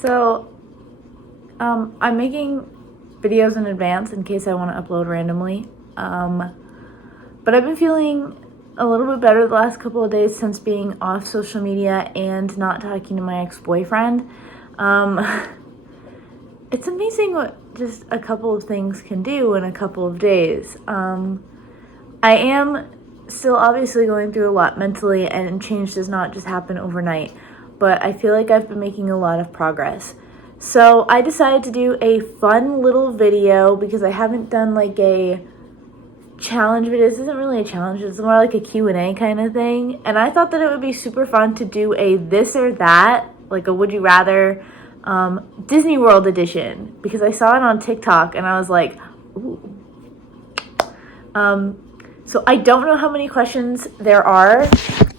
So, I'm making videos in advance in case I want to upload randomly. But I've been feeling a little bit better the last couple of days since being off social media and not talking to my ex-boyfriend. It's amazing what just a couple of things can do in a couple of days. I am still obviously going through a lot mentally, and change does not just happen overnight, but I feel like I've been making a lot of progress. So I decided to do a fun little video because I haven't done like a challenge video. This isn't really a challenge, it's more like a Q&A kind of thing. And I thought that it would be super fun to do a this or that, like a would you rather Disney World edition, because I saw it on TikTok and I was like, ooh. So I don't know how many questions there are,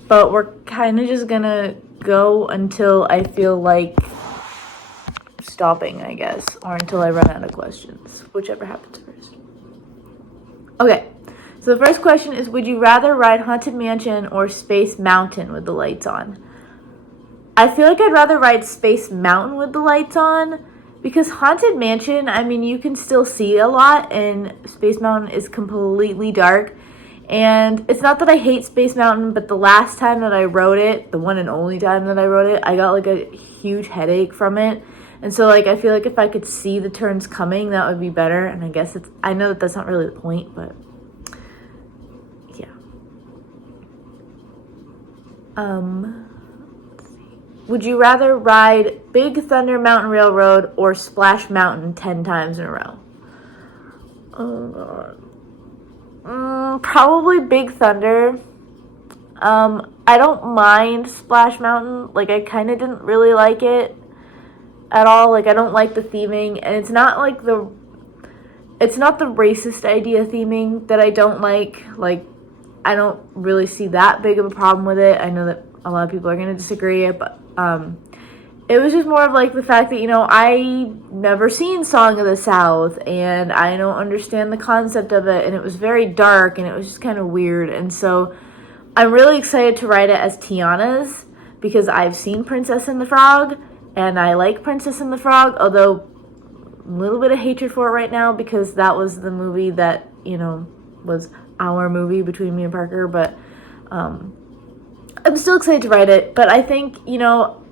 but we're kind of just gonna go until I feel like stopping, I guess, or until I run out of questions, whichever happens first. Okay, so the first question is, would you rather ride Haunted Mansion or Space Mountain with the lights on? I feel like I'd rather ride Space Mountain with the lights on, because Haunted Mansion, I mean, you can still see a lot, and Space Mountain is completely dark. And it's not that I hate Space Mountain, but the last time that I rode it, the one and only time that I rode it, I got like a huge headache from it. And so like I feel like if I could see the turns coming, that would be better. And I guess I know that that's not really the point, but yeah. Let's see. Would you rather ride Big Thunder Mountain Railroad or Splash Mountain 10 times in a row? Oh god. Probably Big Thunder. I don't mind Splash Mountain. Like, I kind of didn't really like it at all. Like, I don't like the theming, and it's not the racist idea theming that I don't like. Like, I don't really see that big of a problem with it. I know that a lot of people are going to disagree, but it was just more of like the fact that, I never seen Song of the South and I don't understand the concept of it, and it was very dark and it was just kind of weird. And so I'm really excited to write it as Tiana's because I've seen Princess and the Frog and I like Princess and the Frog, although a little bit of hatred for it right now because that was the movie that, was our movie between me and Parker. But I'm still excited to write it. But I think,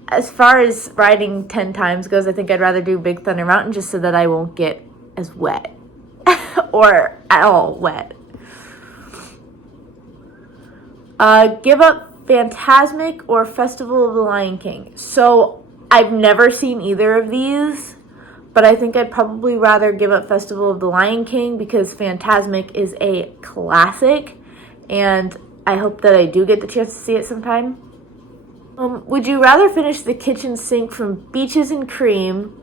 as far as riding 10 times goes, I think I'd rather do Big Thunder Mountain just so that I won't get as wet or at all wet. Give up Fantasmic or Festival of the Lion King. So I've never seen either of these, but I think I'd probably rather give up Festival of the Lion King because Fantasmic is a classic, and I hope that I do get the chance to see it sometime. Would you rather finish The Kitchen Sink from Beaches and Cream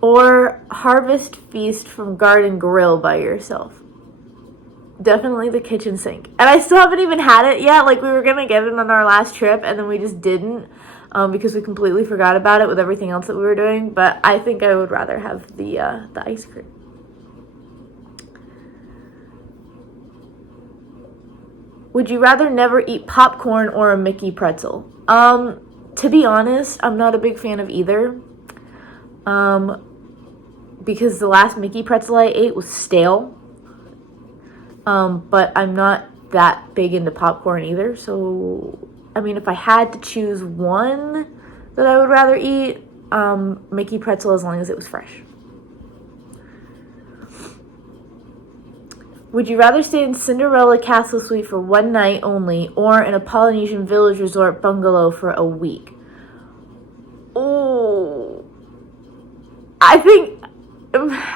or Harvest Feast from Garden Grill by yourself? Definitely The Kitchen Sink. And I still haven't even had it yet. Like, we were going to get it on our last trip, and then we just didn't because we completely forgot about it with everything else that we were doing. But I think I would rather have the ice cream. Would you rather never eat popcorn or a Mickey pretzel? To be honest, I'm not a big fan of either. Because the last Mickey pretzel I ate was stale. But I'm not that big into popcorn either. So, I mean, if I had to choose one that I would rather eat, Mickey pretzel as long as it was fresh. Would you rather stay in Cinderella Castle Suite for one night only or in a Polynesian Village Resort bungalow for a week? Oh, I think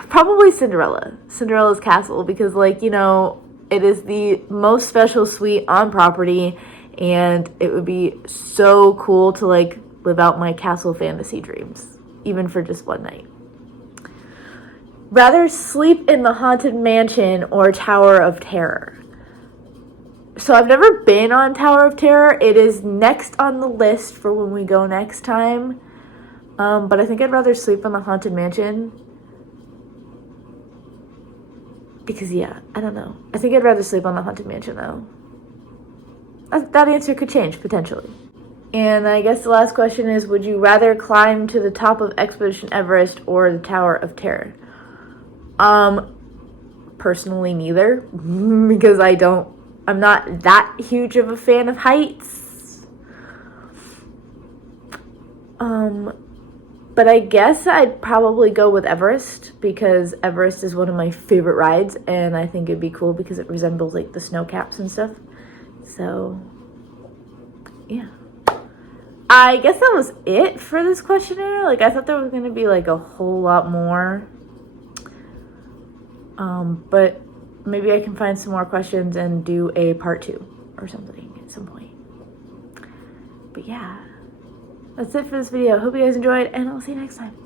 probably Cinderella's castle, because it is the most special suite on property, and it would be so cool to live out my castle fantasy dreams, even for just one night. Rather sleep in the Haunted Mansion or Tower of Terror? So I've never been on Tower of Terror. It is next on the list for when we go next time. But I think I'd rather sleep in the Haunted Mansion. Because, I don't know. I think I'd rather sleep on the Haunted Mansion, though. That answer could change, potentially. And I guess the last question is, would you rather climb to the top of Expedition Everest or the Tower of Terror? Personally, neither, because I'm not that huge of a fan of heights. But I guess I'd probably go with Everest, because Everest is one of my favorite rides, and I think it'd be cool because it resembles like the snow caps and stuff. So, yeah. I guess that was it for this questionnaire. Like, I thought there was going to be like a whole lot more. But maybe I can find some more questions and do a part 2 or something at some point. But yeah, that's it for this video. Hope you guys enjoyed, and I'll see you next time.